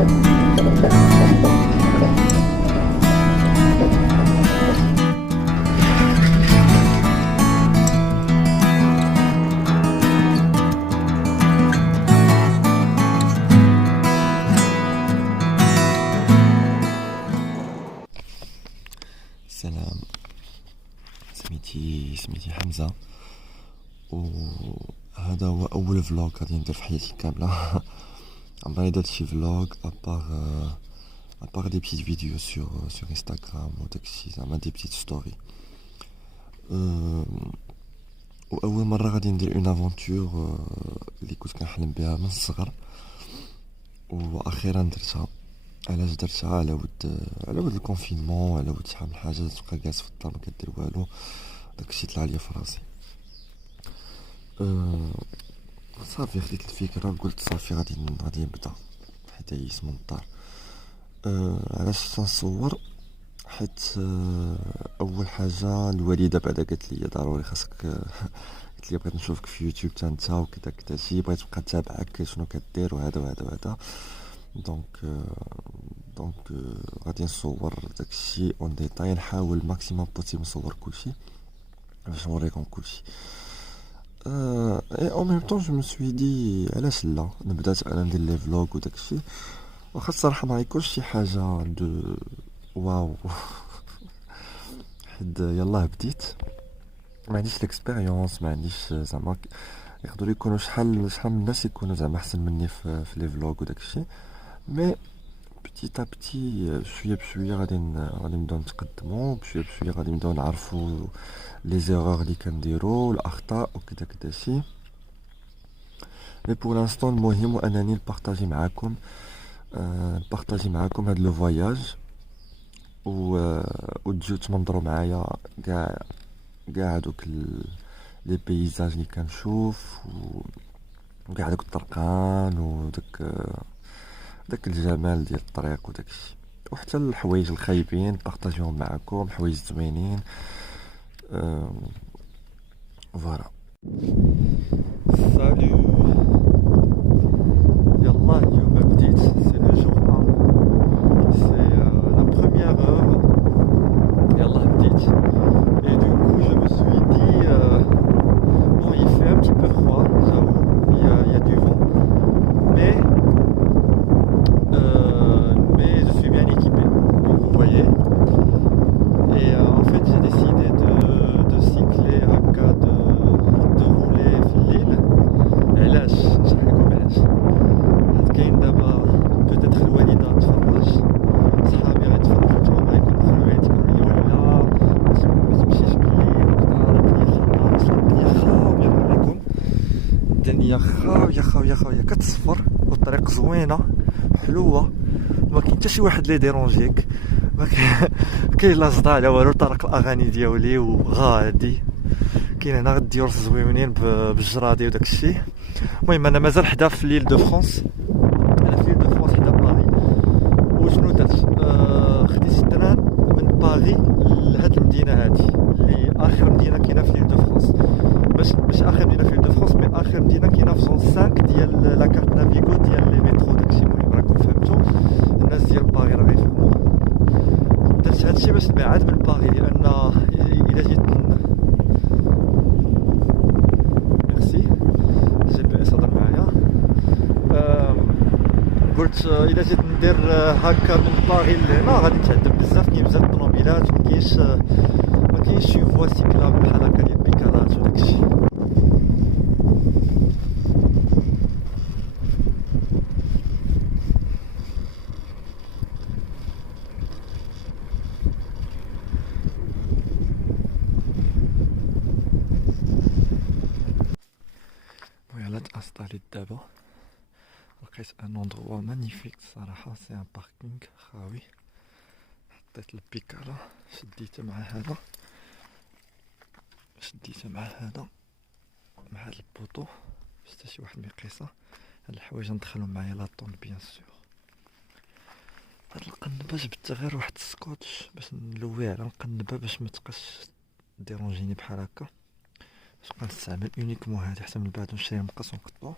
سلام. سميتي حمزة، وهذا هو اول فلوق غادي ندير في حياتي كامله. عمري درت شي فلوق ابار دي بيتيت فيديو سور انستغرام وداكشي، زعما دي بيتيت ستوري. واول مره غادي ندير اون افونتور اللي كنت كنحلم بها من الصغر، واخيرا درتها. علاش درتها؟ على ود الكونفينمون، على ود شحال من حاجه تبقى جالس في الدار ما كدير والو. داكشي طلع ليا في راسي. صافي خديت الفكره، قلت صافي غادي نبدا حتى يسمو الدار. علاش تنصور؟ حيت اول حاجه الوالده بعدا قالت لي ضروري خاصك. قالت لي بغيت نشوفك في يوتيوب حتى انت وكذا كذا شي، بغيت نبقى نتابعك شنو كدير وهذا. دونك غادي نصور داكشي اون ديتاي، نحاول الماكسيموم بوسيبل نصور كلشي باش نوريكم كلشي. اي او ميم طون جو مسوي دي علاش لا نبدا انا ندير لي فلوغ وداكشي، واخا الصراحه ما يكونش شي حاجه دو واو. حد يلاه بديت، ما عنديش ليكسبيريونس، ما عنديش زعما يقدروا يكونوا شحال من الناس يكونوا زعما احسن مني في لي فلوغ وداكشي، مي بتيت بتي شويه بشويه غادي نبداو نتقدموا، بشويه بشويه غادي نبداو نعرفوا لي زيرور اللي كنديروا، الاخطاء وكذا كذا شي. مي بور لانستون المهم انني نبارطاجي معاكم هاد لو فواياج، وتجيو تمنظروا معايا كاع دوك لي بيزاج اللي كنشوف، وكاع دوك الطرقان داك الجمال ديال الطريق وداكشي، وحتى الحوايج الخايبين بارطاجيهم معكم، حوايج زوينين. فوالا. سالو، يلا اليوم بديت، سي لو جور 1، سي لا بروميير اور. يلا بديت. Et du coup je me suis dit bon, il fait un petit peu froid, j'avoue, il y a du vent, mais je suis bien équipé, comme vous voyez. Et en fait j'ai décidé de cycler en cas de rouler في الليل. علاش نشرحلكم علاش؟ حيت كاين دابا بوتيتر الوالده تفرج، صحابي غيتفرجوا، نتوما غيكونوا خلويات يقولوا لي لا ما تمشيش بالليل وكذا، الدنيا خاويه كتصفر، والطريق زوينه حلوه، ما كاين حتى شي واحد اللي يديرونجيك، ما كاين لا صداع لا والو، طرق الاغاني ديالي وغادي كاين هنا الديور زوينين بالجرادي وداك الشيء. المهم انا مازال حدا في ليل دو فرانس، حدا باري. وشنو درت؟ خديت التران من باري لهاد المدينه هادي اللي اخر مدينه كاينه في ليل دو فرانس، باش اخر مدينه في ليل دو فرانس، مي اخر مدينه كاينه في زون 5 ديال لا كارت نافيغو ديال لي مترو داكشي. المهم راكم فهمتوا، الناس ديال باري راه غيفهموا. درت هادشي باش نبعد من باري، لان الا جيت قلت الا جيت ندير هكا من باغي لهنا غادي نتعذب بزاف، كاين بزاف الطوموبيلات، ما كاينش شي فوا سيكلابل بحال هكا ديال بيكالات وداكشي. فوالا تاستاليت دابا، لقيت ان اندروا مانيفيك صراحه، سي ان باركينغ خاوي. حطيت البيكالا، شديته مع هذا مع هذا البوطو، حتى شي واحد ما يقيسها. هاد الحوايج ندخلهم معايا لاطون بيان سور. هاد القنبه جبت غير واحد السكوتش باش نلوي على القنبه باش ما تبقاش ديرونجيني بحال هكا، باش نبقى نستعمل اونيكمون هادي، حتى من بعد نشري مقص ونقطعو.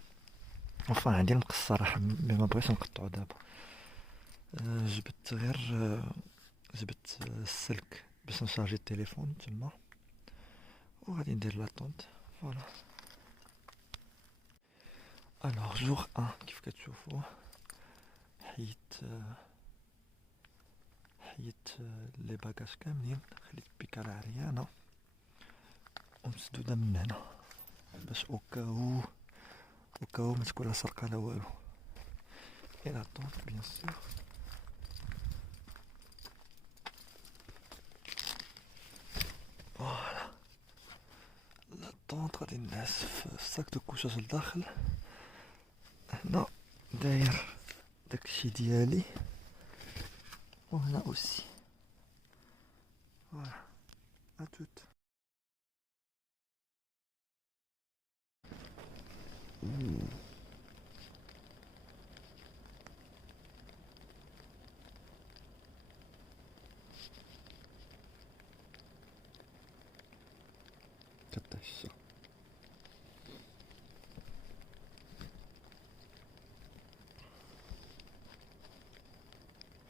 عندي المقص صراحه، مي ما بغيتش نقطعو دابا، جبت غير جبت السلك باش نشارجي التليفون تما، وغادي ندير لاطونت. فوالا. الوغ جوغ ان كيف كتشوفوا حيت لي باكاج كاملين، خليت البيكالا عريانه ومسدوده من هنا باش اوكاو ما تكون لا سرقه لا والو. اي لاطونت بيان سور. فوالا لاطونت غادي نعس في الساك دو كوشاج لداخل. هنا داير داكشي ديالي، وهنا اوسي. فوالا اتوت. كتعشى.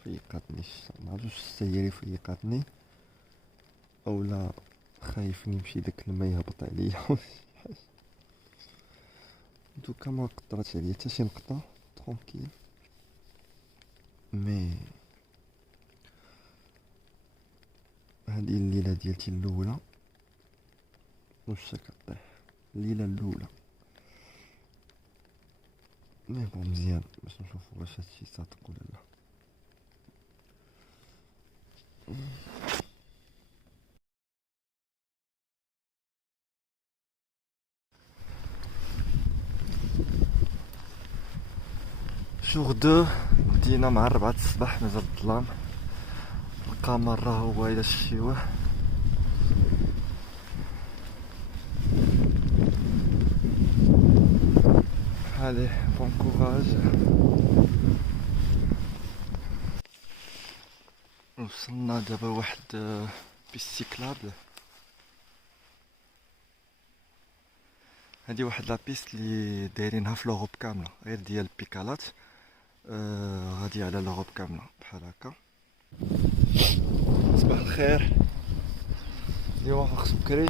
فيقاتني الشتا، معرفتش السياري فيقاتني اولا خايف نمشي داك الماء يهبط عليا. دوكا ما قطراتش عليا حتى شي نقطة، ترونكيل. مي هادي الليلة ديالتي الاولى وشا كطيح الليلة الاولى. مي بون مزيان باش نشوفو واش هادشي صادق ولا لا. جوغ دو بدينا مع 4 الصباح، مازال الظلام، القمر راه هو الى شتيوه. عليه بون كوراج. وصلنا دابا واحد بيسيكلابل. هادي واحد لابيست لي دايرينها في لوروب كامله، غير ديال البيكالات. غادي على لوروب كامله بحال هكا. صباح الخير. اليوم فقت بكري،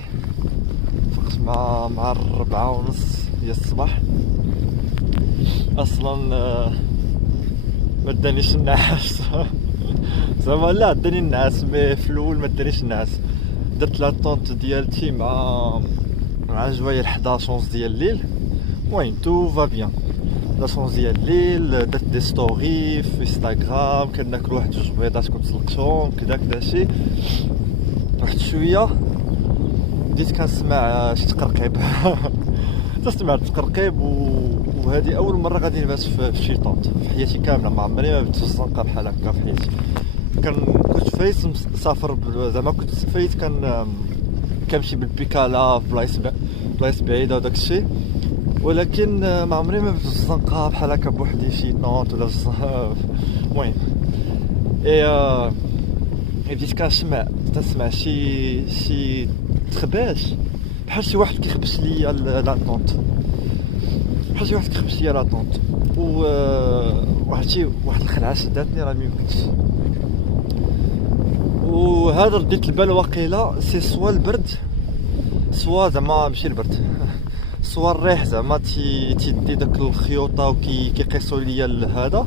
فقت مع 4:30 ديال الصباح. اصلا ما دانيش النعاس. زعما لا داني النعاس، مي في الاول ما دانيش النعاس. درت لاطونت ديالتي مع جوايا 11 ديال الليل. المهم تو فا بيان. 11 ديال الليل درت دي ستوري في انستغرام، كناكل واحد جوج بيضات كنت سلقتهم كدا شي. رحت شويه بديت كنسمع شي تقرقيب. سمعت تقرقيب وهذه اول مره غادي نبات في شي طونط في حياتي كامله. ما عمري ما بت في الزنقه بحال هكا في حياتي. كنت فايت مسافر زعما كنت فايت كنمشي بالبيكالا في بلايص بعيده وداك الشيء، ولكن ما عمري ما بت في الزنقه بحال هكا بوحدي شي طونط ولا المهم. بديت كنسمع شي تخباش، بحال شي واحد كيخبش ليا لاطونت، بحال شي واحد كيخبش ليا لاطونت. واحد الخلعه شداتني راه ميمكنش. وهذا رديت البال واقيلا سي سوا البرد، سوا زعما ماشي البرد، سوا الريح زعما تيدي داك الخيوطه وكيقيسوا ليا هذا،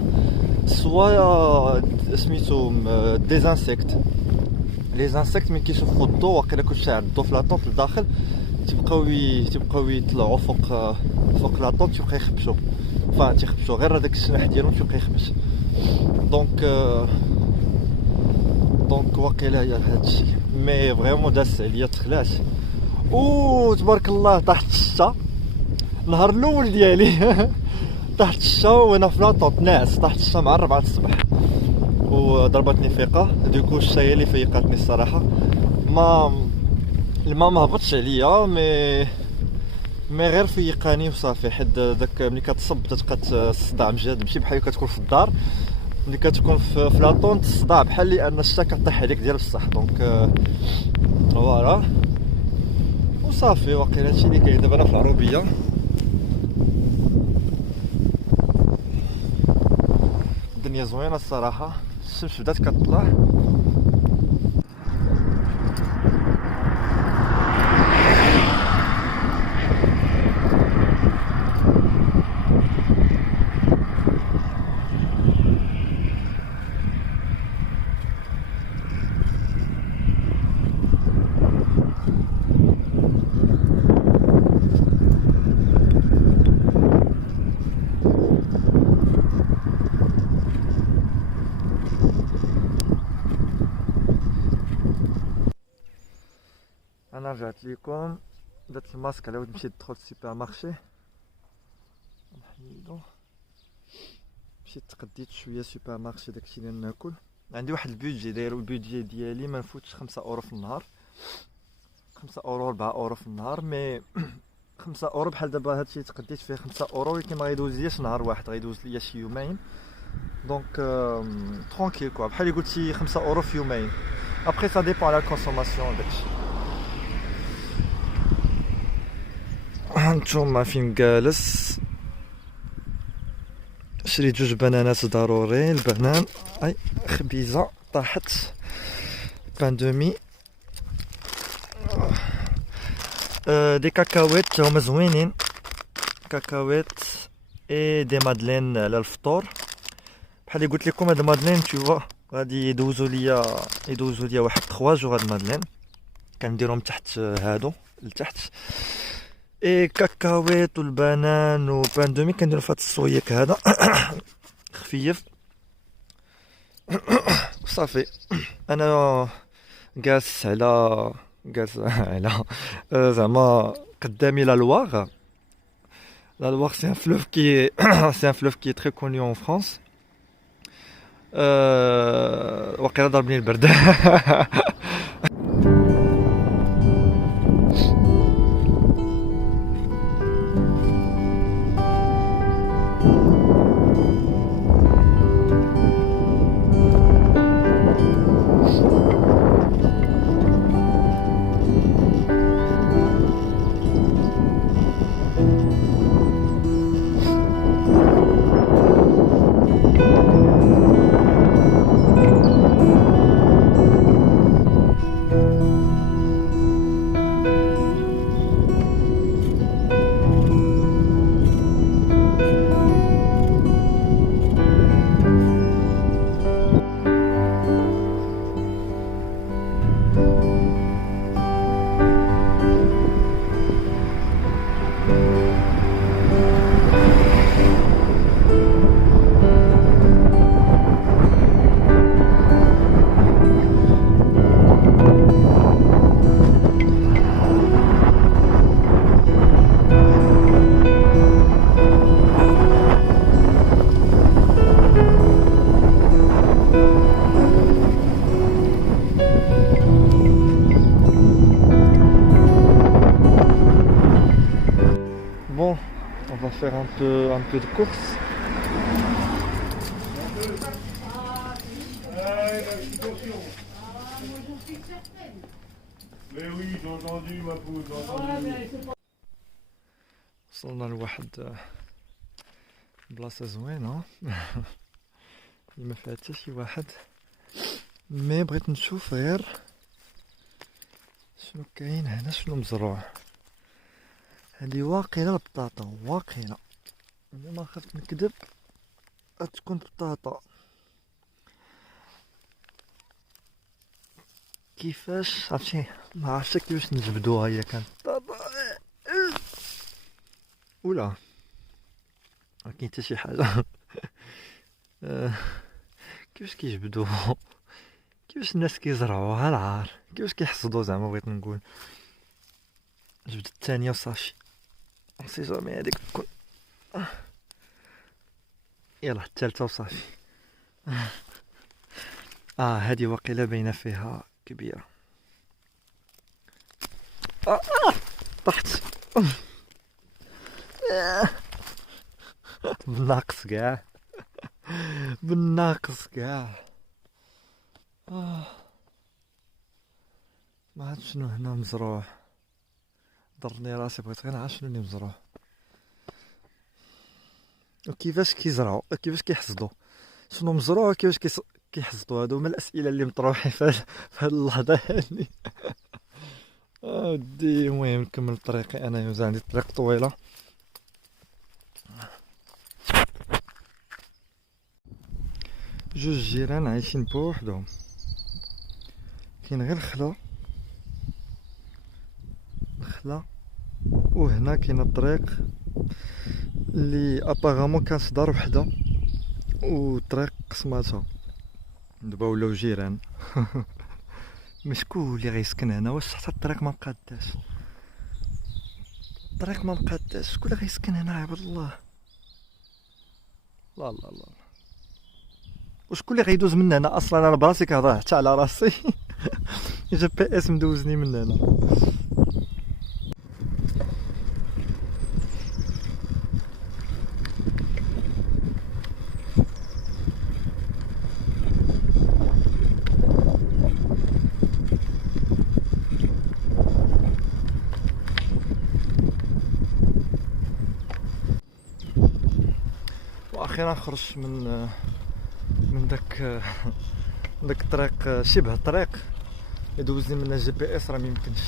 سوا سميتو ديزانسيكت. لي زانسيكت ملي كيشوفوا الضو، واقيلا كنت شاعل الضو في لاطونت لداخل، تيبقاو يطلعوا فوق لاطونت، تيبقاو يخبشوا. تيخبشوا غير هذاك الجناح ديالهم تيبقى يخبش. دونك واقيلا هي هادشي. مي فريمون داس عليا تخلعت. تبارك الله طاحت الشتا النهار الاول ديالي. طاحت الشتا وانا في لاطونت ناعس، طاحت الشتا مع 4 الصباح وضربتني فيقه. دوكو الشتا هي اللي فيقاتني الصراحه. الماء ما هبطش عليا، مي غير فيقاني وصافي. حد داك ملي كتصب تتبقى الصداع مجهد، ماشي بحال كتكون في الدار. ملي كتكون في لاطونت الصداع بحال لان الشتا كطيح عليك ديال بصح. دونك فوالا وصافي. واقيلا هادشي اللي كاين دابا. انا في الدنيا زوينه الصراحه، الشمس بدات كطلع. انا رجعت لكم، درت الماسك على ود مشيت ندخل للسوبر مارشي، نحيدو. مشيت تقديت شويه سوبر مارشي داكشي اللي ناكل. عندي واحد البيدجي، دايرو البيدجي ديالي ما نفوتش 5 اورو في النهار، 5 اورو 4 اورو في النهار. مي 5 اورو بحال دابا هادشي تقديت فيه 5 اورو، ولكن ما غيدوز لياش نهار واحد، غيدوز ليا شي يومين. دونك ترونكيل كوا، بحال اللي قلتي 5 اورو في يومين. ابخي سا ديبون على الكونسوماسيون داكشي. هانتوما فين جالس، شريت 2 بنانات ضروري. البنان اي خبيزه طاحت، بان دومي، دي كاكاويت هما زوينين، كاكاويت اي دي مادلين على الفطور. بحال اللي قلت لكم هاد مادلين تشوفوا غادي يدوزو ليا واحد 3 جوغ. هاد مادلين كنديرهم تحت هادو لتحت، اي كاكاويت والبنان وبان دومي كنديرو فهاد الصويك هذا خفيف صافي. انا جالس على زعما قدامي لا لواغ. سي ان فلوف كي سي ان فلوف كي تري كوني اون فرانس. وقيلا ضربني البرد. Bon, on va faire un peu de course. Mais oui, j'ai entendu ma poule, j'ai entendu. وصلنا لواحد بلاصة زوينة اللي ما فيها حتى شي واحد، مي بغيت نشوف غير شنو كاين هنا، شنو مزروع. هادي واقيلا البطاطا، واقيلا ما خفت نكذب تكون بطاطا. كيفاش عرفتي، ما عرفتش كيفاش نجبدوها، هي كانت بطاطا ولا ما كاين حتى شي حاجه. كيفاش كيجبدوها، كيفاش الناس كيزرعوها العار، كيفاش كيحصدوا زعما. بغيت نقول جبد الثانيه وصافي، سي جامي هذيك تكون. يلا الثالثه وصافي. هادي واقيلا باينه فيها كبيره. طحت بالناقص كاع، بالناقص كاع. ما عرفت شنو هنا مزروع، ضرني راسي، بغيت غير نعرف شنو اللي مزروع وكيفاش كيزرعوا، كيفاش كيحصدوا. شنو مزروع كيفاش كيحصدوا؟ هادو هما الاسئله اللي مطروحين في هاد اللحظه هادي. ودي المهم نكمل طريقي، انا مازال عندي طريق طويله. جوج جيران عايشين بوحدهم، كاين غير الخلا وهنا كاين الطريق اللي ابارامون كانت دار وحده والطريق قسماتها، دابا ولاو جيران. مي شكون اللي غيسكن هنا؟ واش حتى الطريق ما مقاداش؟ الطريق ما مقاداش، شكون اللي غيسكن هنا عباد الله؟ لا لا لا، وشكون اللي غيدوز من هنا اصلا؟ انا براسي كنهضر حتى على راسي. جي بي اس مدوزني من هنا. واخيرا خرجت من داك الطريق، شبه الطريق يدوزني من الجي بي اس، راه ميمكنش.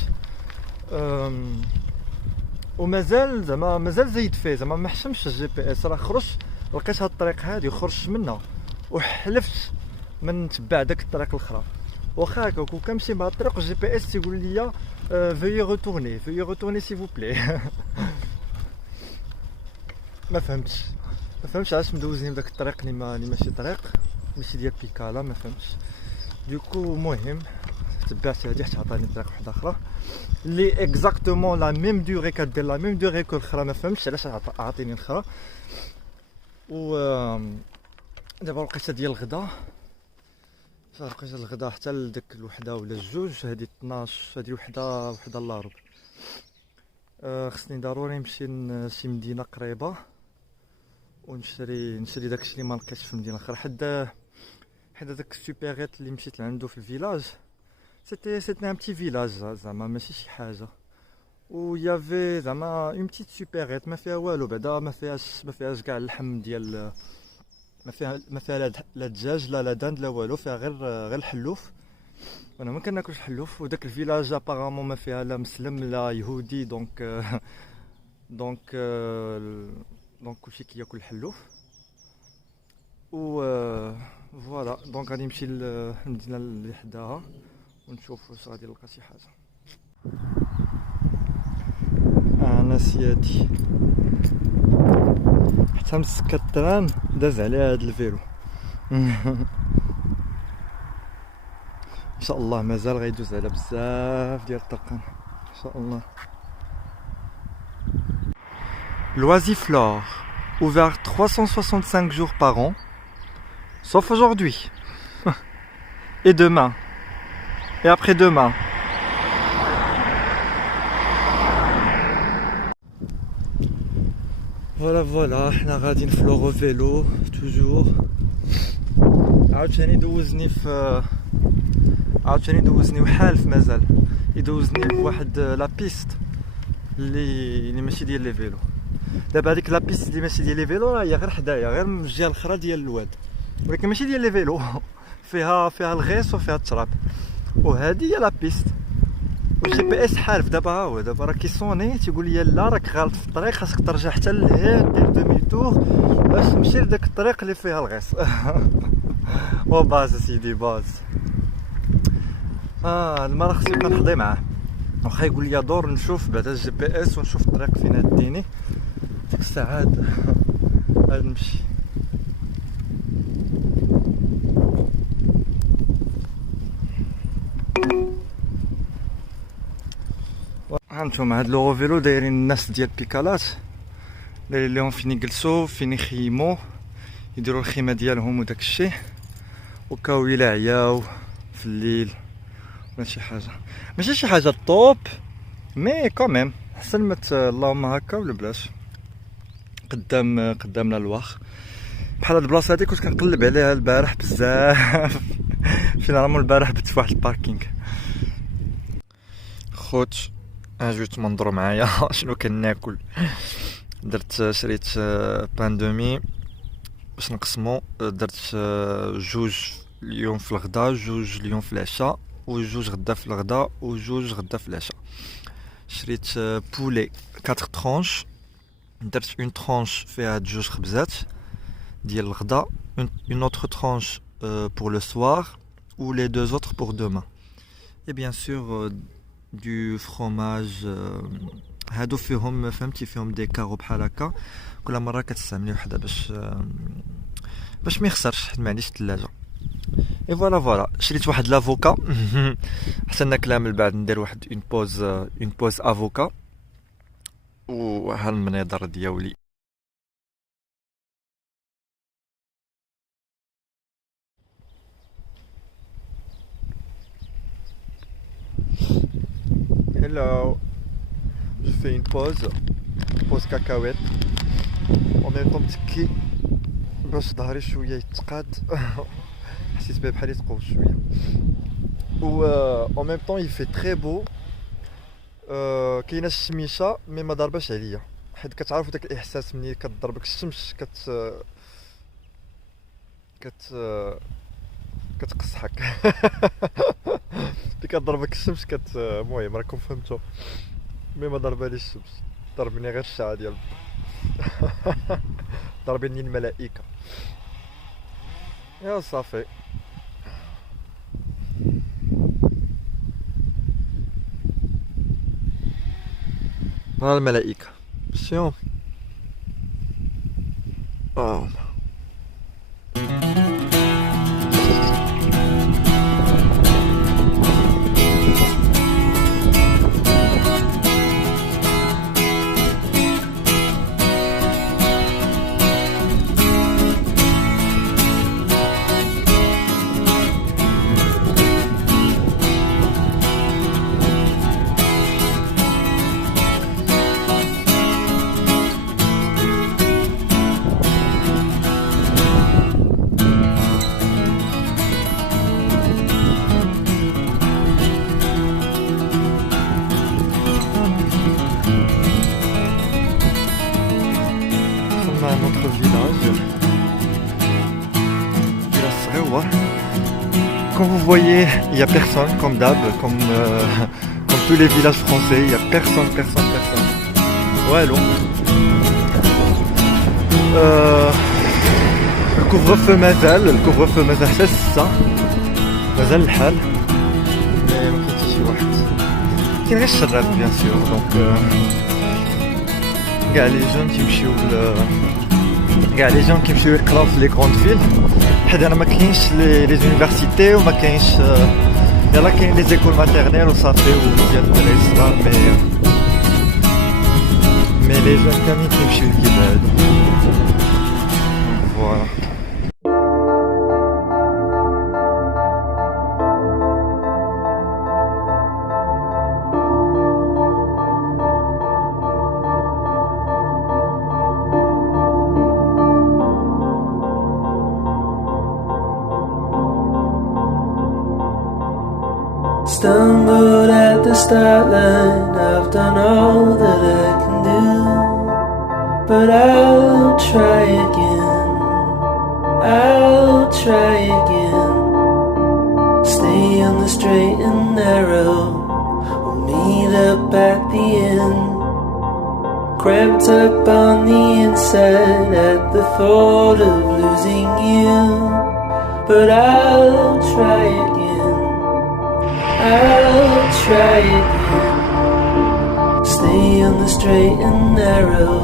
ومازال زعما مازال زايد فيه، زعما ما حشمش الجي بي اس، راه خرجت لقيت هاد الطريق هادي وخرجت منها وحلفت من نتبع داك الطريق الاخرى. واخا هكا كون كنمشي مع الطريق الجي بي اس تيقول لي فيي روتورني سي فو بلي. ما فهمتش علاش مدوزني بداك الطريق اللي ماشي طريق، ماشي ديال بيكالا، ما فهمتش. دوكو المهم تبعت هادي حتى عطاني طريق وحده اخرى اللي اكزاكتومون لا ميم دوغي، كدير لا ميم دوغي كو الاخرى، ما فهمتش علاش عطيني الاخرى. و دابا لقيتها ديال الغدا، لقيت الغدا حتى لديك الوحده ولا الجوج، هادي 12، هادي وحده الا ربع. خصني ضروري نمشي لشي مدينه قريبه ونشري داكشي اللي ما لقيتش في المدينه الاخرى، حدا داك السوبيريت اللي مشيت لعندو في الفيلاج. سيتي ان بتي فيلاج زعما ماشي شي حاجه، و يافي زعما اون بتيت سوبيريت ما فيها والو بعدا، ما فيهاش كاع اللحم ديال، ما فيها لا دجاج لا داند لا والو، فيها غير الحلوف. وانا ما كناكلش الحلوف، وداك الفيلاج ابارامون ما فيها لا مسلم لا يهودي، دونك كلشي كياكل الحلوف. و فوالا دونك غادي نمشي للمدينه اللي حداها ونشوف واش غادي نلقى شي حاجه. انا سيادي حتى مسكت التران داز على هاد الفيلو. ان شاء الله مازال غيدوز على بزاف ديال الطرقان ان شاء الله. L'Oisiflore, ouvert 365 jours par an, sauf aujourd'hui, et demain, et après-demain. Voilà, حنا غادي نفلوغو فيلو توجور. عاوتاني دوزني وحالف مازال يدوزني بواحد لا بيست اللي ماشي ديال لي فيلو. دابا هذيك لا بيست اللي ماشي ديال لي فيلو راه هي غير حدايا، غير من الجهه الاخرى ديال الواد، ولكن ماشي ديال لي فيلو. فيها الغيص وفيها التراب، وهذه هي لا بيست. والجي بي اس حالف دابا، ها هو دابا راه كيصوني تيقول لي لا راك غلط في الطريق، خاصك ترجع حتى لهيه دير دومي تور باش تمشي لداك الطريق اللي فيها الغيص. وباز سيدي باز. المرة خصني نبقى نحضي معاه، واخا يقول لي دور نشوف بعدا الجي بي اس ونشوف الطريق فين هاديني، ديك الساعة هاد نمشي. هانتوما هاد لوغو فيلو دايرين الناس ديال بيكالات، دايرين ليهم فين يجلسو فين يخيمو، يديرو الخيمة ديالهم وداك الشيء، وكاو الا عياو في الليل ولا شي حاجة، ماشي شي حاجة طوب مي كوميم حسن ما اللهم هكا ولا بلاش. قدامنا الواخ بحال هاد البلاصة هادي كنت كنقلب عليها البارح بزاف. فينالمون البارح بت فواحد الباركينغ. خوت اجيو تمنظروا معايا شنو كناكل. شريت بان دومي باش نقسمو درت جوج اليوم في الغدا، جوج اليوم في العشاء، وجوج غدا في الغدا، وجوج غدا في العشاء. شريت بولي 4 طرونش، درت اون طرونش فيها جوج خبزات ديال الغدا، اون اوتر طرونش pour le soir ou les deux autres pour demain. Et bien sûr du fromage هادو فيهم فهمتي فيهم دي كارو بحال هكا، كل مره كتستعملي وحده باش ما يخسرش حيت ما عنديش الثلاجه. اي فوالا شريت واحد لافوكا حتى ناكلها من بعد ندير واحد اون بوز افوكا وها المنيضر ديالي. Hello, je fais une pause cacahuète. En même temps متكي باش ظهري شويه يتقاد حسيت بيه بحال يتقوى شويه. و en même temps il fait très beau. كاينه الشميشه مي ما ضرباش عليا، حيت كتعرفوا داك الاحساس ملي كتضربك الشمس كتقصحك ملي كضربك الشمس المهم راكم فهمتوا. مي ما ضرباليش الشمس، ضربني غير الشعاع ديال ضربني الملائكه. يا صافي ها الملائكه شوف. Notre village صغيور. Comme vous voyez, il n'y a personne, comme d'hab, comme tous les villages français, il n'y a personne. Ouais, long. الكوفرفو مازال حتى 6 مازال الحال، مي ما كاين حتى شي واحد. كاين غير الشراب بيان سور. دونك كاع لي جون كيمشيو يقراو في لي كروند فيل، حيت هنا ما كاينش لي زونيفرسيتي وما كاينش يلاه كاين لي زيكول ماتيرنيل وصافي وديال الدراري الصغار، مي لي جون كاملين كيمشيو لكيبادو. فوالا Stumbled at the start line, I've done all that I can do, but I'll try again, stay on the straight and narrow, we'll meet up at the end, cramped up on the inside at the thought of losing you, but I'll try again. Stay on the straight and narrow,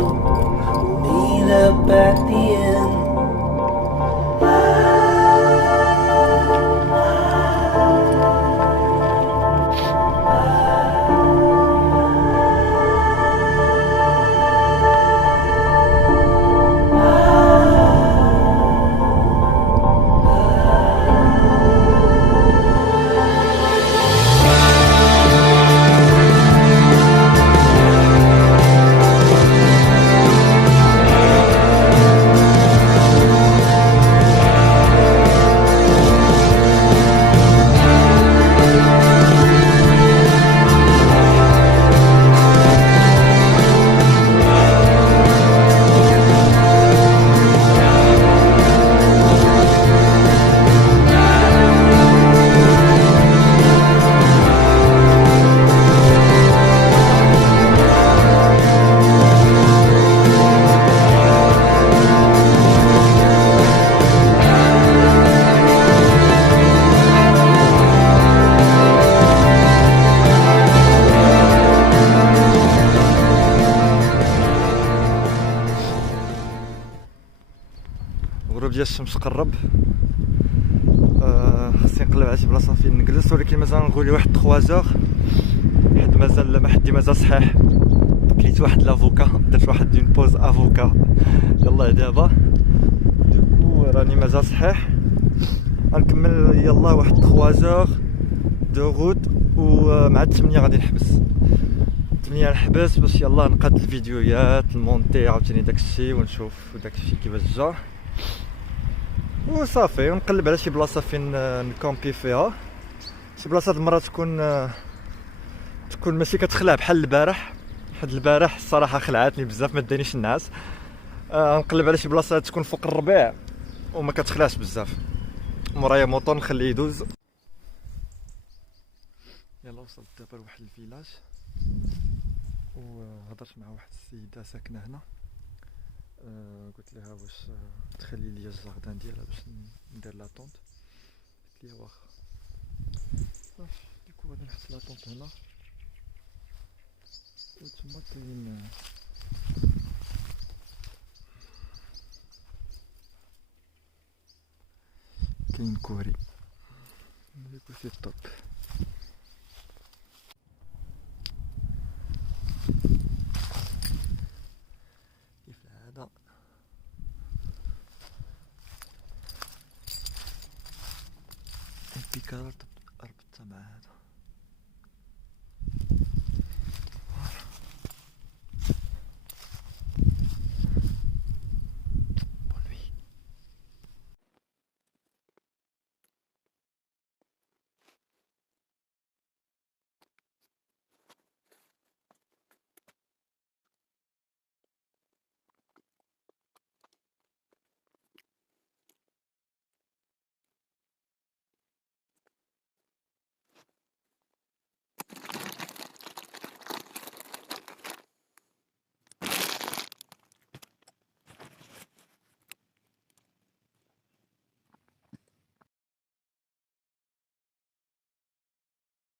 we'll meet up at the end. الغروب ديال الشمس قرب. خصني نقلب على شي بلاصه فين نجلس، ولكن مازال نقول لي واحد 3 حيت مازال ما حدي مازال صحيح. كليت واحد لافوكا، درت واحد اون بوز افوكا يلا دابا دوكو راني مازال صحيح. غنكمل يلا واحد 3 دو غوت، ومع 8 غادي نحبس. 8 نحبس باش يلا نقاد الفيديوهات المونتي عاوتاني داكشي ونشوف داكشي كيفاش جا وصافي. ونقلب على شي بلاصه فين نكامبي فيها، شي بلاصه المره تكون ماشي كتخلع بحال البارح، حد البارح الصراحه خلعاتني بزاف ما دانيش النعاس. نقلب على شي بلاصه تكون فوق الربيع وما كتخلعش بزاف. مورايا موطور نخليه يدوز. يلا وصلت دابا لواحد الفيلاج وهضرت مع واحد السيده ساكنه هنا. قلت لها واش تخلي لي الجاردان ديالها باش ندير لا طونط. قلت لي واخا. صافي ديكو غادي نحط لا طونط هنا، وتما كاين كوري ديكو سي طوب. كيف العادة البيكارات